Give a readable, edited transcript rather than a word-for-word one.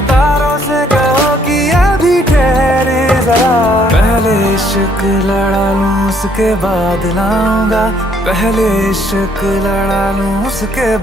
सितारों से कहो कि अभी ठहरे जरा, पहले इश्क लड़ा लूं उसके बाद लाऊंगा, पहले इश्क लड़ा लूं उसके